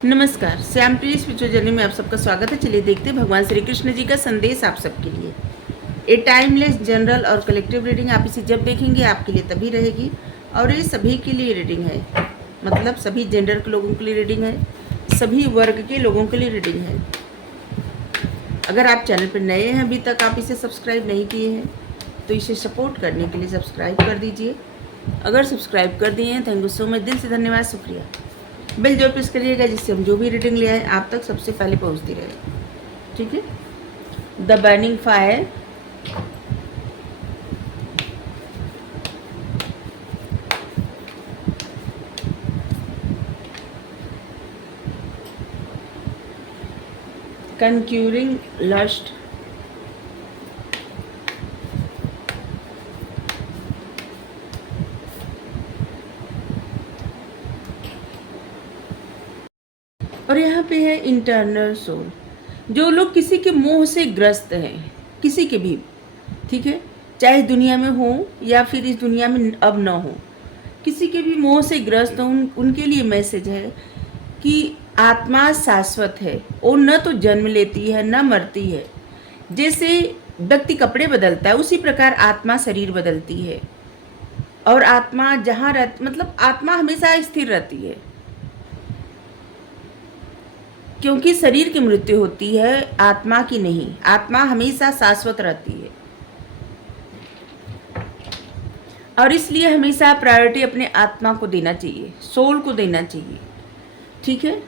नमस्कार, श्याम प्रिय spiritual journey में आप सबका स्वागत है। चलिए देखते हैं भगवान श्री कृष्ण जी का संदेश आप सबके लिए। ए टाइमलेस जनरल और कलेक्टिव रीडिंग, आप इसे जब देखेंगे आपके लिए तभी रहेगी और ये सभी के लिए रीडिंग है, मतलब सभी जेंडर के लोगों के लिए रीडिंग है, सभी वर्ग के लोगों के लिए रीडिंग है। अगर आप चैनल पर नए हैं, अभी तक आप इसे सब्सक्राइब नहीं किए हैं तो इसे सपोर्ट करने के लिए सब्सक्राइब कर दीजिए। अगर सब्सक्राइब कर दिए हैं, थैंक यू सो मच, दिल से धन्यवाद, शुक्रिया। बेल जो प्रेस करिएगा जिससे हम जो भी रीडिंग ले आए आप तक सबसे पहले पहुंचती रहे। ठीक है। The burning fire, conquering lust, और यहाँ पे है इंटरनल सोल। जो लोग किसी के मोह से ग्रस्त हैं, किसी के भी, ठीक है, चाहे दुनिया में हो या फिर इस दुनिया में अब ना हो, किसी के भी मोह से ग्रस्त हो, उनके लिए मैसेज है कि आत्मा शाश्वत है, वो न तो जन्म लेती है न मरती है। जैसे व्यक्ति कपड़े बदलता है उसी प्रकार आत्मा शरीर बदलती है, और आत्मा जहाँ मतलब आत्मा हमेशा स्थिर रहती है, क्योंकि शरीर की मृत्यु होती है, आत्मा की नहीं। आत्मा हमेशा शाश्वत रहती है, और इसलिए हमेशा प्रायोरिटी अपने आत्मा को देना चाहिए, सोल को देना चाहिए। ठीक है।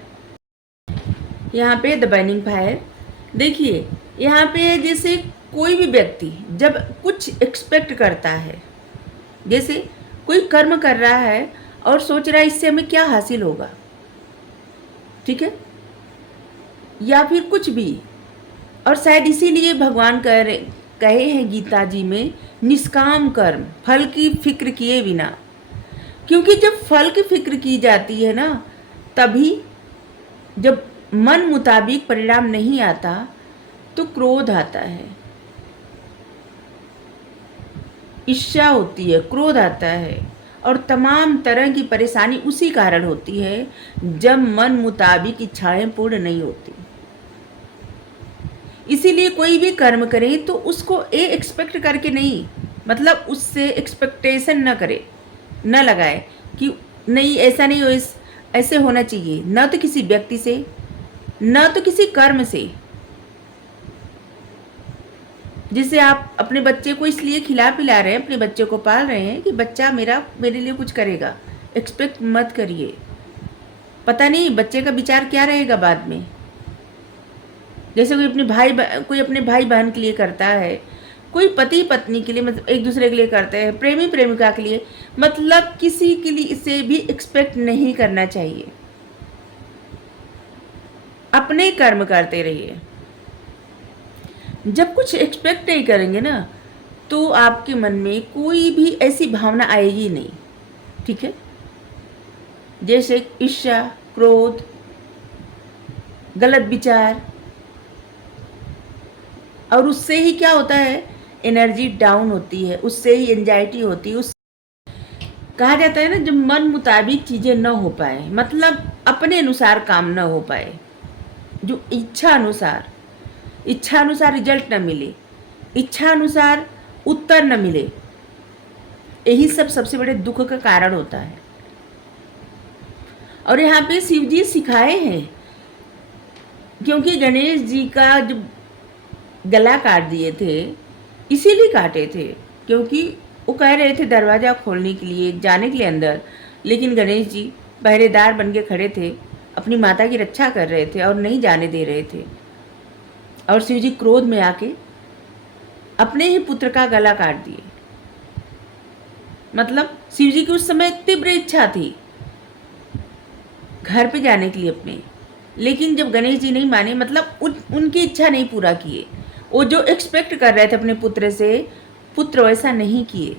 यहाँ पे द बर्निंग फायर देखिए, यहाँ पे जैसे कोई भी व्यक्ति जब कुछ एक्सपेक्ट करता है, जैसे कोई कर्म कर रहा है और सोच रहा है इससे हमें क्या हासिल होगा, ठीक है, या फिर कुछ भी, और शायद इसीलिए भगवान कहे हैं गीता जी में, निष्काम कर्म, फल की फिक्र किए बिना। क्योंकि जब फल की फिक्र की जाती है ना, तभी जब मन मुताबिक परिणाम नहीं आता तो क्रोध आता है, ईर्ष्या होती है, क्रोध आता है, और तमाम तरह की परेशानी उसी कारण होती है जब मन मुताबिक इच्छाएं पूर्ण नहीं होती। इसीलिए कोई भी कर्म करें तो उसको एक्सपेक्ट करके नहीं, मतलब उससे एक्सपेक्टेशन न करे, न लगाए कि नहीं ऐसा नहीं हो, ऐसे होना चाहिए, न तो किसी व्यक्ति से न तो किसी कर्म से। जिसे आप अपने बच्चे को इसलिए खिला पिला रहे हैं, अपने बच्चे को पाल रहे हैं कि बच्चा मेरे लिए कुछ करेगा, एक्सपेक्ट मत करिए। पता नहीं बच्चे का विचार क्या रहेगा बाद में। जैसे कोई अपने भाई बहन के लिए करता है, कोई पति पत्नी के लिए, मतलब एक दूसरे के लिए करते हैं, प्रेमी प्रेमिका के लिए, मतलब किसी के लिए इसे भी एक्सपेक्ट नहीं करना चाहिए। अपने कर्म करते रहिए। जब कुछ एक्सपेक्ट नहीं करेंगे ना, तो आपके मन में कोई भी ऐसी भावना आएगी नहीं। ठीक है। जैसे ईर्ष्या, क्रोध, गलत विचार, और उससे ही क्या होता है, एनर्जी डाउन होती है, उससे ही एंजाइटी होती है। उस कहा जाता है ना, जब मन मुताबिक चीज़ें न हो पाए, मतलब अपने अनुसार काम न हो पाए, जो इच्छा अनुसार रिजल्ट न मिले, इच्छा अनुसार उत्तर न मिले, यही सब सबसे बड़े दुख का कारण होता है। और यहाँ पे शिव जी सिखाए हैं, क्योंकि गणेश जी का जो गला काट दिए थे, इसीलिए काटे थे क्योंकि वो कह रहे थे दरवाज़ा खोलने के लिए, जाने के लिए अंदर, लेकिन गणेश जी पहरेदार बन के खड़े थे, अपनी माता की रक्षा कर रहे थे और नहीं जाने दे रहे थे। और शिव जी क्रोध में आके अपने ही पुत्र का गला काट दिए। मतलब शिव जी की उस समय तीव्र इच्छा थी घर पे जाने के लिए अपने, लेकिन जब गणेश जी नहीं माने, मतलब उनकी इच्छा नहीं पूरा किए, वो जो एक्सपेक्ट कर रहे थे अपने पुत्र से, पुत्र वैसा नहीं किए,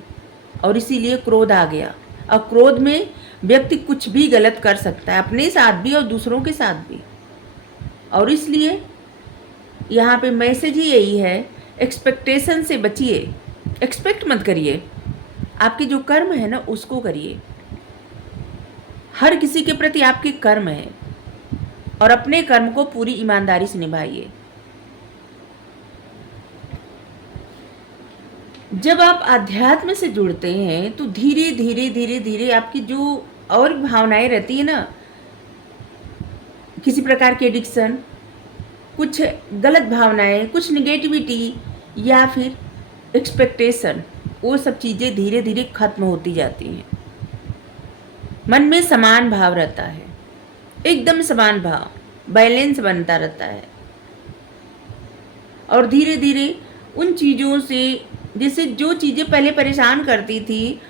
और इसीलिए क्रोध आ गया। और क्रोध में व्यक्ति कुछ भी गलत कर सकता है, अपने साथ भी और दूसरों के साथ भी। और इसलिए यहाँ पे मैसेज ही यही है, एक्सपेक्टेशन से बचिए, एक्सपेक्ट मत करिए, आपके जो कर्म है ना उसको करिए। हर किसी के प्रति आपके कर्म है, और अपने कर्म को पूरी ईमानदारी से निभाइए। जब आप अध्यात्म से जुड़ते हैं तो धीरे धीरे धीरे धीरे आपकी जो और भावनाएं रहती है ना, किसी प्रकार की एडिक्शन, कुछ गलत भावनाएं, कुछ निगेटिविटी या फिर एक्सपेक्टेशन, वो सब चीज़ें धीरे धीरे खत्म होती जाती हैं। मन में समान भाव रहता है, एकदम समान भाव, बैलेंस बनता रहता है। और धीरे धीरे उन चीज़ों से, जैसे जो चीज़ें पहले परेशान करती थी,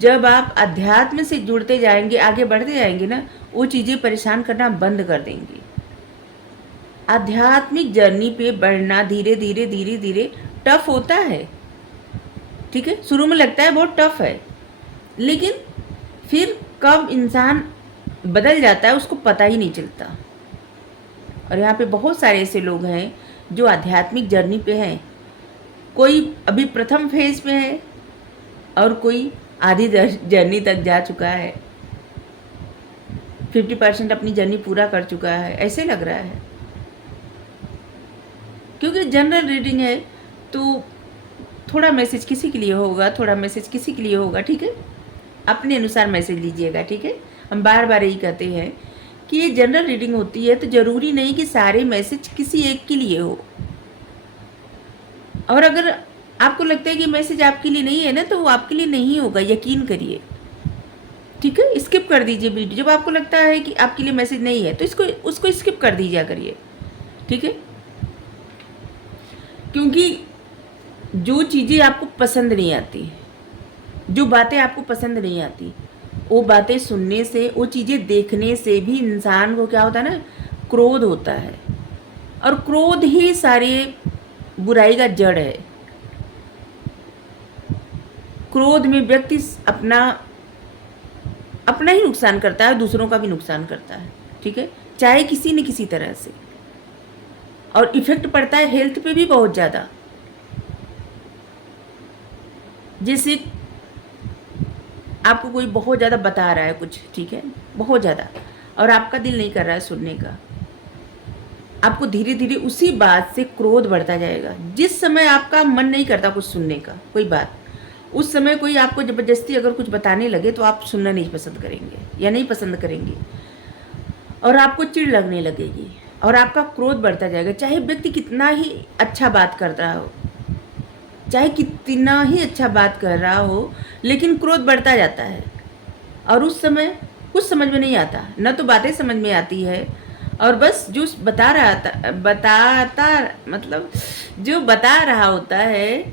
जब आप अध्यात्म से जुड़ते जाएंगे, आगे बढ़ते जाएंगे ना, वो चीज़ें परेशान करना बंद कर देंगी। आध्यात्मिक जर्नी पे बढ़ना धीरे धीरे धीरे धीरे टफ होता है, ठीक है, शुरू में लगता है बहुत टफ है, लेकिन फिर कब इंसान बदल जाता है उसको पता ही नहीं चलता। और यहाँ पे बहुत सारे ऐसे लोग हैं जो आध्यात्मिक जर्नी पे हैं। कोई अभी प्रथम फेज में है और कोई आधी जर्नी तक जा चुका है, 50% अपनी जर्नी पूरा कर चुका है, ऐसे लग रहा है। क्योंकि जनरल रीडिंग है तो थोड़ा मैसेज किसी के लिए होगा, थोड़ा मैसेज किसी के लिए होगा, ठीक है, अपने अनुसार मैसेज लीजिएगा, ठीक है। हम बार बार यही कहते हैं कि ये जनरल रीडिंग होती है तो ज़रूरी नहीं कि सारे मैसेज किसी एक के लिए हो। और अगर आपको लगता है कि मैसेज आपके लिए नहीं है ना, तो वो आपके लिए नहीं होगा, यकीन करिए, ठीक है। स्किप कर दीजिए वीडियो। जब आपको लगता है कि आपके लिए मैसेज नहीं है तो उसको स्किप कर दीजिए करिए, ठीक है। क्योंकि जो चीज़ें आपको पसंद नहीं आती, जो बातें आपको पसंद नहीं आती, वो बातें सुनने से, वो चीज़ें देखने से भी इंसान को क्या होता है ना, क्रोध होता है। और क्रोध ही सारे बुराई का जड़ है। क्रोध में व्यक्ति अपना ही नुकसान करता है, दूसरों का भी नुकसान करता है, ठीक है, चाहे किसी न किसी तरह से। और इफेक्ट पड़ता है हेल्थ पे भी बहुत ज़्यादा। जैसे आपको कोई बहुत ज़्यादा बता रहा है कुछ, ठीक है, बहुत ज़्यादा, और आपका दिल नहीं कर रहा है सुनने का, आपको धीरे धीरे उसी बात से क्रोध बढ़ता जाएगा। जिस समय आपका मन नहीं करता कुछ सुनने का, कोई बात, उस समय कोई आपको ज़बरदस्ती अगर कुछ बताने लगे तो आप सुनना नहीं पसंद करेंगे या नहीं पसंद करेंगे, और आपको चिढ़ लगने लगेगी और आपका क्रोध बढ़ता जाएगा। चाहे व्यक्ति कितना ही अच्छा बात कर रहा हो, चाहे कितना ही अच्छा बात कर रहा हो, लेकिन क्रोध बढ़ता जाता है। और उस समय कुछ समझ में नहीं आता, न तो बातें समझ में आती है, और बस जो जो बता रहा होता है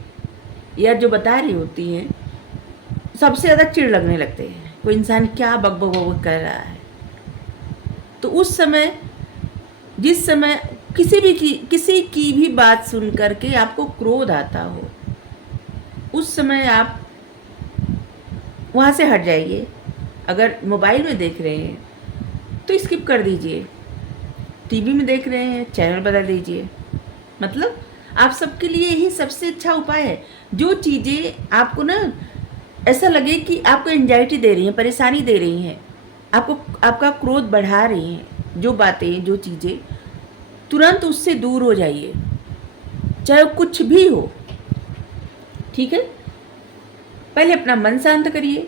या जो बता रही होती है, सबसे ज़्यादा चिढ़ लगने लगते हैं। कोई इंसान क्या बक बक बक कर रहा है, तो उस समय, जिस समय किसी की भी बात सुन करके आपको क्रोध आता हो, उस समय आप वहाँ से हट जाइए। अगर मोबाइल में देख रहे हैं तो स्किप कर दीजिए, टीवी में देख रहे हैं चैनल बदल दीजिए। मतलब आप सबके लिए यही सबसे अच्छा उपाय है। जो चीज़ें आपको ना ऐसा लगे कि आपको एंजाइटी दे रही हैं, परेशानी दे रही हैं, आपका क्रोध बढ़ा रही हैं, जो बातें, जो चीज़ें, तुरंत उससे दूर हो जाइए, चाहे वो कुछ भी हो, ठीक है। पहले अपना मन शांत करिए,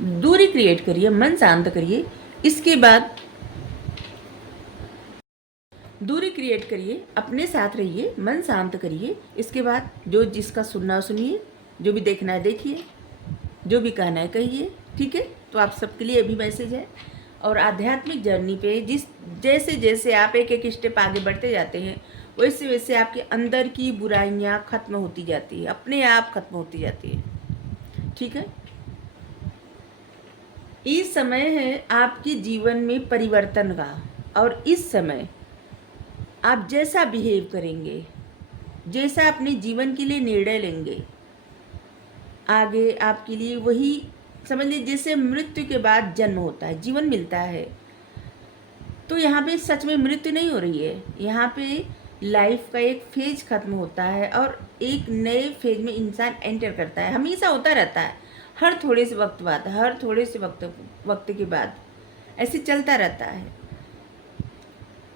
दूरी क्रिएट करिए, मन शांत करिए, इसके बाद दूरी क्रिएट करिए, अपने साथ रहिए, मन शांत करिए। इसके बाद जो जिसका सुनना सुनिए, जो भी देखना है देखिए, जो भी कहना है कहिए, ठीक है। तो आप सबके लिए अभी मैसेज है। और आध्यात्मिक जर्नी पे जैसे जैसे आप एक एक स्टेप आगे बढ़ते जाते हैं, वैसे वैसे आपके अंदर की बुराइयाँ खत्म होती जाती है, अपने आप खत्म होती जाती है, ठीक है। इस समय है आपके जीवन में परिवर्तन का, और इस समय आप जैसा बिहेव करेंगे, जैसा अपने जीवन के लिए निर्णय लेंगे, आगे आपके लिए वही, समझ लीजिए जैसे मृत्यु के बाद जन्म होता है, जीवन मिलता है, तो यहाँ पे सच में मृत्यु नहीं हो रही है। यहाँ पे लाइफ का एक फेज खत्म होता है और एक नए फेज में इंसान एंटर करता है। हमेशा होता रहता है, हर थोड़े से वक्त बाद, हर थोड़े से वक्त के बाद ऐसे चलता रहता है।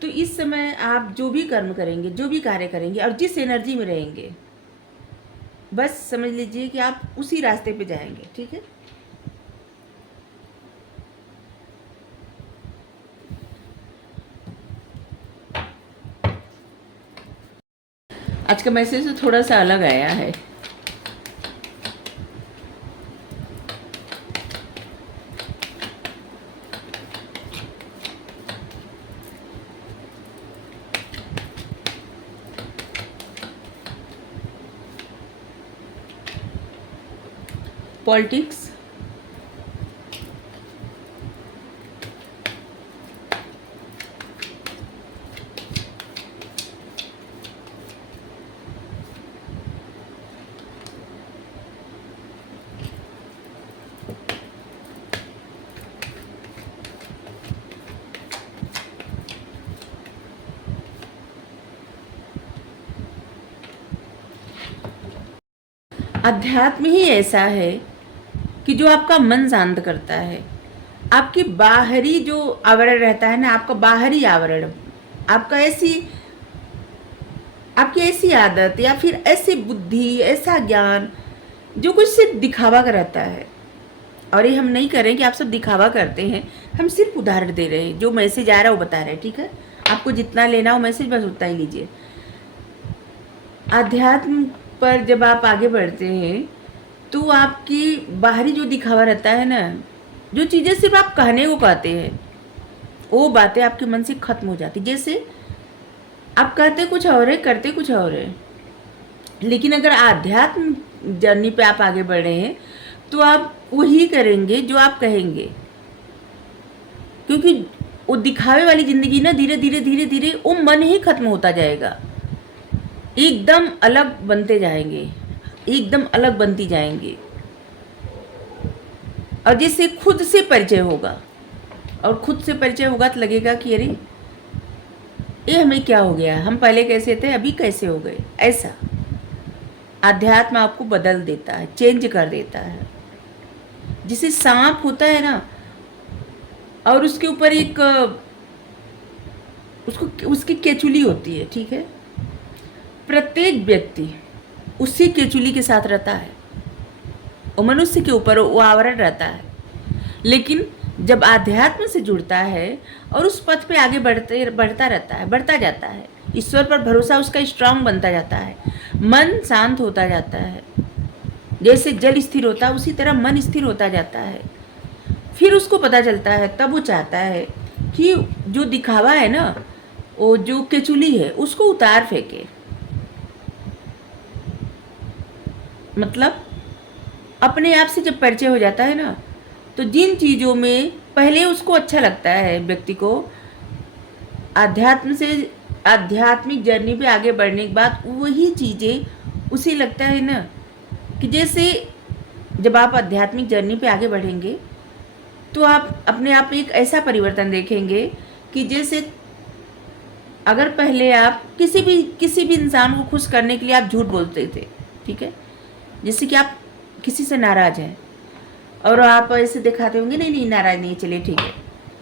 तो इस समय आप जो भी कर्म करेंगे, जो भी कार्य करेंगे और जिस एनर्जी में रहेंगे, बस समझ लीजिए कि आप उसी रास्ते पे जाएंगे। ठीक है। आज का मैसेज तो थोड़ा सा अलग आया है। पॉलिटिक्स, अध्यात्म ही ऐसा है कि जो आपका मन शांत करता है। आपकी बाहरी जो आवरण रहता है ना, आपका बाहरी आवरण, आपका आपकी ऐसी आदत या फिर ऐसी बुद्धि, ऐसा ज्ञान जो कुछ सिर्फ दिखावा का रहता है। और ये हम नहीं कर रहे हैं कि आप सब दिखावा करते हैं, हम सिर्फ उदाहरण दे रहे हैं, जो मैसेज आ रहा है वो बता रहे हैं। ठीक है। आपको जितना लेना हो मैसेज बस उतना ही लीजिए। अध्यात्म पर जब आप आगे बढ़ते हैं तो आपकी बाहरी जो दिखावा रहता है ना, जो चीज़ें सिर्फ आप कहने को कहते हैं, वो बातें आपके मन से खत्म हो जाती। जैसे आप कहते कुछ और है, करते कुछ और है। लेकिन अगर आध्यात्म जर्नी पे आप आगे बढ़ रहे हैं तो आप वही करेंगे जो आप कहेंगे, क्योंकि वो दिखावे वाली जिंदगी ना धीरे धीरे धीरे धीरे वो मन ही खत्म होता जाएगा। एकदम अलग बनते जाएंगे, एकदम अलग बनती जाएंगे। और जिससे खुद से परिचय होगा, और खुद से परिचय होगा तो लगेगा कि अरे ये हमें क्या हो गया, हम पहले कैसे थे अभी कैसे हो गए। ऐसा अध्यात्म आपको बदल देता है, चेंज कर देता है। जिसे सांप होता है ना, और उसके ऊपर एक उसकी केचुली होती है। ठीक है। प्रत्येक व्यक्ति उसी केचुली के साथ रहता है, वो मनुष्य के ऊपर वो आवरण रहता है। लेकिन जब आध्यात्म से जुड़ता है और उस पथ पे आगे बढ़ता रहता है, बढ़ता जाता है, ईश्वर पर भरोसा उसका स्ट्रांग बनता जाता है, मन शांत होता जाता है। जैसे जल स्थिर होता है उसी तरह मन स्थिर होता जाता है। फिर उसको पता चलता है, तब वो चाहता है कि जो दिखावा है ना, वो जो केचुली है उसको उतार फेंके। मतलब अपने आप से जब परिचय हो जाता है ना, तो जिन चीज़ों में पहले उसको अच्छा लगता है व्यक्ति को, आध्यात्मिक जर्नी पे आगे बढ़ने के बाद वही चीज़ें उसे लगता है ना कि जैसे जब आप आध्यात्मिक जर्नी पे आगे बढ़ेंगे तो आप अपने आप में एक ऐसा परिवर्तन देखेंगे कि जैसे अगर पहले आप किसी भी इंसान को खुश करने के लिए आप झूठ बोलते थे। ठीक है। जैसे कि आप किसी से नाराज़ हैं और आप ऐसे दिखाते होंगे नहीं नहीं नाराज़ नहीं, चलिए ठीक है।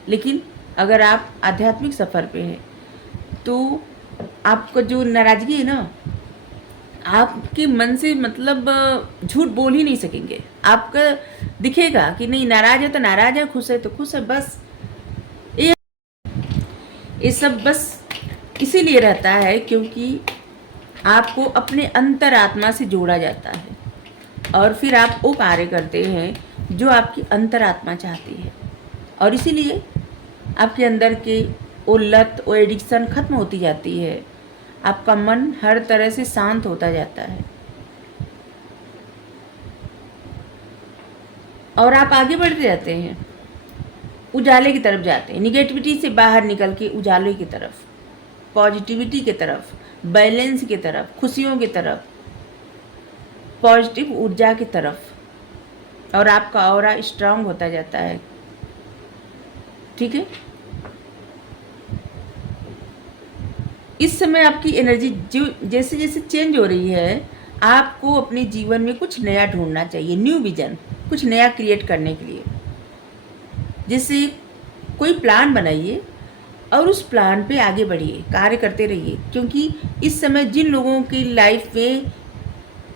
लेकिन अगर आप आध्यात्मिक सफ़र पे हैं तो आपको जो नाराज़गी है ना, आपके मन से मतलब झूठ बोल ही नहीं सकेंगे। आपका दिखेगा कि नहीं, नाराज़ है तो नाराज़ है, खुश है तो खुश है। बस ये सब बस इसीलिए रहता है क्योंकि आपको अपने अंतरात्मा से जोड़ा जाता है और फिर आप वो कार्य करते हैं जो आपकी अंतरात्मा चाहती है। और इसीलिए आपके अंदर के वो लत, वो एडिक्शन खत्म होती जाती है। आपका मन हर तरह से शांत होता जाता है और आप आगे बढ़ते जाते हैं, उजाले की तरफ जाते हैं। निगेटिविटी से बाहर निकल के उजाले की तरफ, पॉजिटिविटी की तरफ, बैलेंस की तरफ, खुशियों की तरफ, पॉजिटिव ऊर्जा की तरफ, और आपका ऑरा स्ट्रांग होता जाता है। ठीक है। इस समय आपकी एनर्जी जो जैसे जैसे चेंज हो रही है, आपको अपने जीवन में कुछ नया ढूंढना चाहिए, न्यू विजन, कुछ नया क्रिएट करने के लिए। जैसे कोई प्लान बनाइए और उस प्लान पे आगे बढ़िए, कार्य करते रहिए। क्योंकि इस समय जिन लोगों की लाइफ में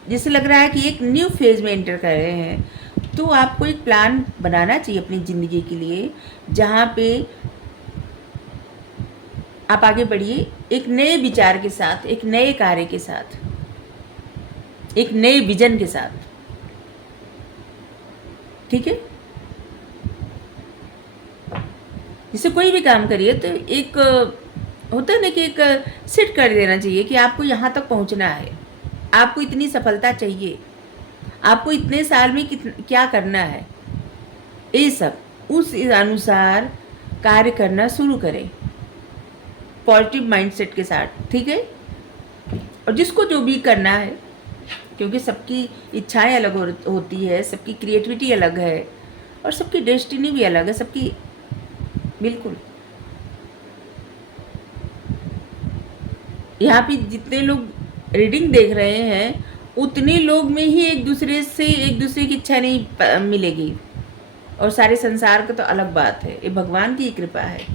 जैसे लग रहा है कि एक न्यू फेज में एंटर कर रहे हैं, तो आपको एक प्लान बनाना चाहिए अपनी ज़िंदगी के लिए, जहाँ पे आप आगे बढ़िए एक नए विचार के साथ, एक नए कार्य के साथ, एक नए विजन के साथ। ठीक है? जैसे कोई भी काम करिए तो एक होता है ना कि एक सेट कर देना चाहिए कि आपको यहाँ तक पहुँचना है, आपको इतनी सफलता चाहिए, आपको इतने साल में क्या करना है, ये सब उस अनुसार कार्य करना शुरू करें पॉजिटिव माइंडसेट के साथ। ठीक है? और जिसको जो भी करना है, क्योंकि सबकी इच्छाएं अलग होती है, सबकी क्रिएटिविटी अलग है और सबकी डेस्टिनी भी अलग है, सबकी बिल्कुल। यहाँ पे जितने लोग रीडिंग देख रहे हैं उतने लोग में ही एक दूसरे की इच्छा नहीं मिलेगी, और सारे संसार का तो अलग बात है, ये भगवान की कृपा है।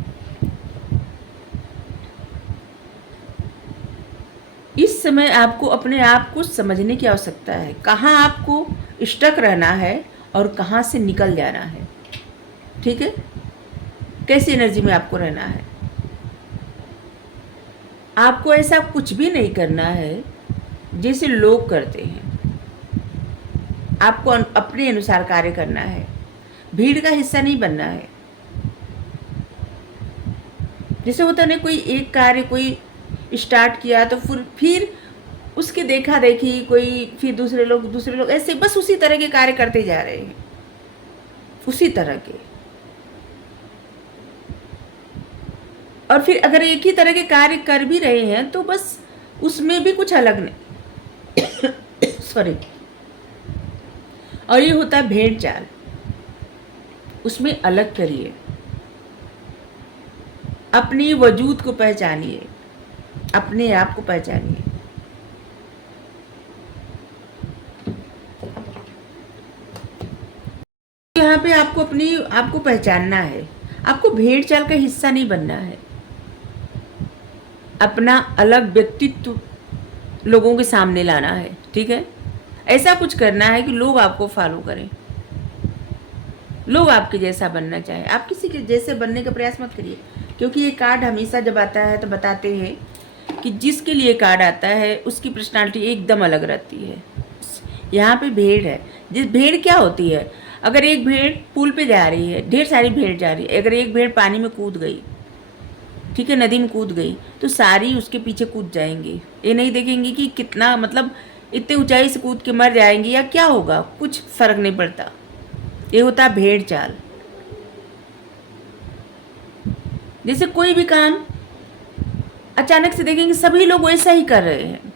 इस समय आपको अपने आप को समझने की आवश्यकता है, कहाँ आपको स्टक रहना है और कहाँ से निकल जाना है। ठीक है? कैसी एनर्जी में आपको रहना है। आपको ऐसा कुछ भी नहीं करना है जैसे लोग करते हैं, आपको अपने अनुसार कार्य करना है, भीड़ का हिस्सा नहीं बनना है। जैसे होता है ना, कोई एक कार्य कोई स्टार्ट किया तो फिर उसके देखा देखी कोई, फिर दूसरे लोग ऐसे बस उसी तरह के कार्य करते जा रहे हैं, उसी तरह के। और फिर अगर एक ही तरह के कार्य कर भी रहे हैं तो बस उसमें भी कुछ अलग नहीं सॉरी। और ये होता है भेड़ चाल, उसमें अलग करिए, अपनी वजूद को पहचानिए, अपने आप को पहचानिए। यहाँ पे आपको पहचानना है, आपको भेड़ चाल का हिस्सा नहीं बनना है, अपना अलग व्यक्तित्व लोगों के सामने लाना है। ठीक है? ऐसा कुछ करना है कि लोग आपको फॉलो करें, लोग आपके जैसा बनना चाहे। आप किसी के जैसे बनने का प्रयास मत करिए, क्योंकि ये कार्ड हमेशा जब आता है तो बताते हैं कि जिसके लिए कार्ड आता है उसकी पर्सनालिटी एकदम अलग रहती है। यहाँ पे भेड़ है, भेड़ क्या होती है, अगर एक भेड़ पुल पे जा रही है, ढेर सारी भेड़ जा रही है, अगर एक भेड़ पानी में कूद गई, ठीक है, नदी में कूद गई, तो सारी उसके पीछे कूद जाएंगी। ये नहीं देखेंगे कि कितना, मतलब इतने ऊंचाई से कूद के मर जाएंगी या क्या होगा, कुछ फर्क नहीं पड़ता। ये होता है भेड़ चाल। जैसे कोई भी काम अचानक से देखेंगे सभी लोग वैसा ही कर रहे हैं,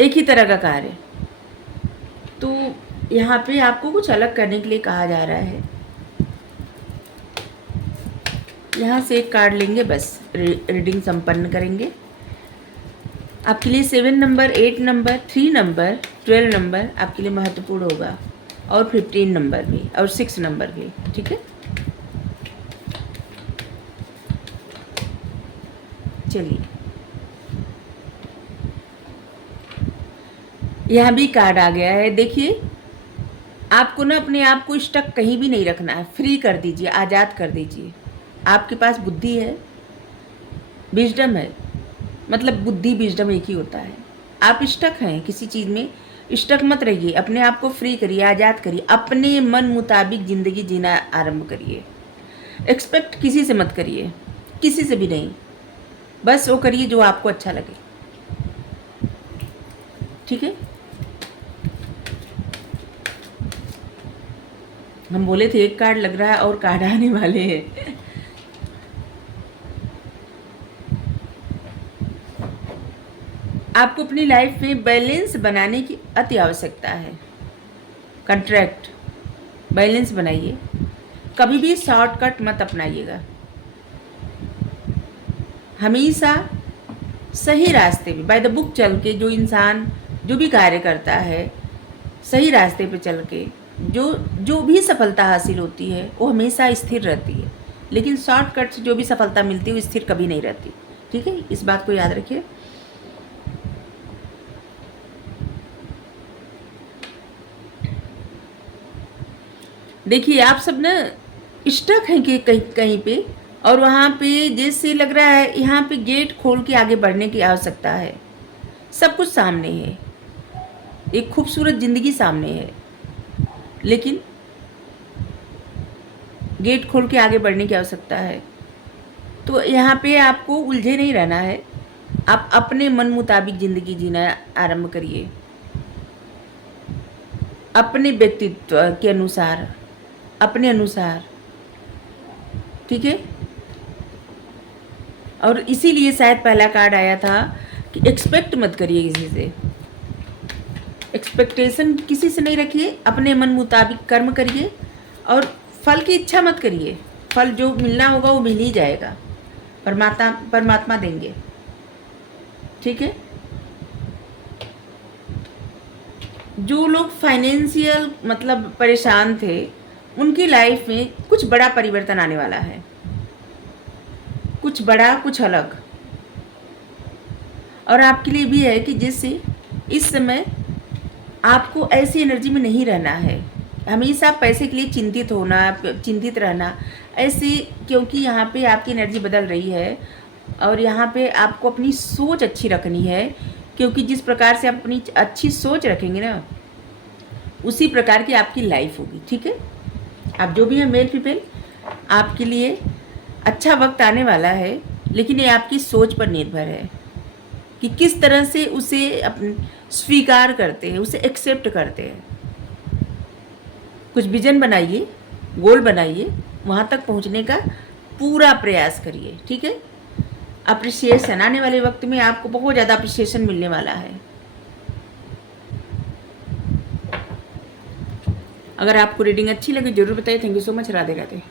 एक ही तरह का कार्य, तो यहाँ पे आपको कुछ अलग करने के लिए कहा जा रहा है। यहाँ से एक कार्ड लेंगे, बस रीडिंग संपन्न करेंगे। आपके लिए 7 नंबर, 8 नंबर, 3 नंबर, 12 नंबर आपके लिए महत्वपूर्ण होगा, और 15 नंबर भी और 6 नंबर भी। ठीक है? चलिए, यहाँ भी कार्ड आ गया है। देखिए, आपको ना अपने आप को स्टक कहीं भी नहीं रखना है, फ्री कर दीजिए, आज़ाद कर दीजिए। आपके पास बुद्धि है, विजडम है, मतलब बुद्धि विजडम एक ही होता है। आप स्टक हैं किसी चीज़ में, स्टक मत रहिए, अपने आप को फ्री करिए, आज़ाद करिए, अपने मन मुताबिक ज़िंदगी जीना आरंभ करिए। एक्सपेक्ट किसी से मत करिए, किसी से भी नहीं, बस वो करिए जो आपको अच्छा लगे। ठीक है? हम बोले थे एक कार्ड लग रहा है और कार्ड आने वाले हैं। आपको अपनी लाइफ में बैलेंस बनाने की अति आवश्यकता है। कॉन्ट्रैक्ट बैलेंस बनाइए, कभी भी शॉर्टकट मत अपनाइएगा, हमेशा सही रास्ते पे बाय द बुक चल के जो इंसान जो भी कार्य करता है, सही रास्ते पे चल के जो जो भी सफलता हासिल होती है वो हमेशा स्थिर रहती है, लेकिन शॉर्टकट से जो भी सफलता मिलती है वो स्थिर कभी नहीं रहती। ठीक है, इस बात को याद रखिए। देखिए आप सब ना स्टक हैं कि कहीं कहीं पे, और वहाँ पे जैसे लग रहा है यहाँ पे गेट खोल के आगे बढ़ने की आवश्यकता है। सब कुछ सामने है, एक खूबसूरत ज़िंदगी सामने है, लेकिन गेट खोल के आगे बढ़ने की आवश्यकता है। तो यहाँ पे आपको उलझे नहीं रहना है, आप अपने मन मुताबिक ज़िंदगी जीना आरंभ करिए, अपने व्यक्तित्व के अनुसार, अपने अनुसार। ठीक है, और इसीलिए शायद पहला कार्ड आया था कि एक्सपेक्ट मत करिए किसी से, एक्सपेक्टेशन किसी से नहीं रखिए, अपने मन मुताबिक कर्म करिए और फल की इच्छा मत करिए। फल जो मिलना होगा वो मिल ही जाएगा, परमात्मा देंगे। ठीक है, जो लोग फाइनेंशियल मतलब परेशान थे उनकी लाइफ में कुछ बड़ा परिवर्तन आने वाला है, कुछ बड़ा कुछ अलग। और आपके लिए भी है कि जैसे इस समय आपको ऐसी एनर्जी में नहीं रहना है, हमेशा पैसे के लिए चिंतित रहना ऐसे, क्योंकि यहाँ पे आपकी एनर्जी बदल रही है और यहाँ पे आपको अपनी सोच अच्छी रखनी है, क्योंकि जिस प्रकार से आप अपनी अच्छी सोच रखेंगे ना उसी प्रकार की आपकी लाइफ होगी। ठीक है, आप जो भी हैं मेल फीमेल, आपके लिए अच्छा वक्त आने वाला है, लेकिन ये आपकी सोच पर निर्भर है कि किस तरह से उसे स्वीकार करते हैं, उसे एक्सेप्ट करते हैं। कुछ विजन बनाइए, गोल बनाइए, वहाँ तक पहुँचने का पूरा प्रयास करिए। ठीक है, अप्रिसिएशन आने वाले वक्त में आपको बहुत ज़्यादा अप्रिसिएशन मिलने वाला है। अगर आपको रीडिंग अच्छी लगी जरूर बताइए। Thank you so much. Radhe Radhe.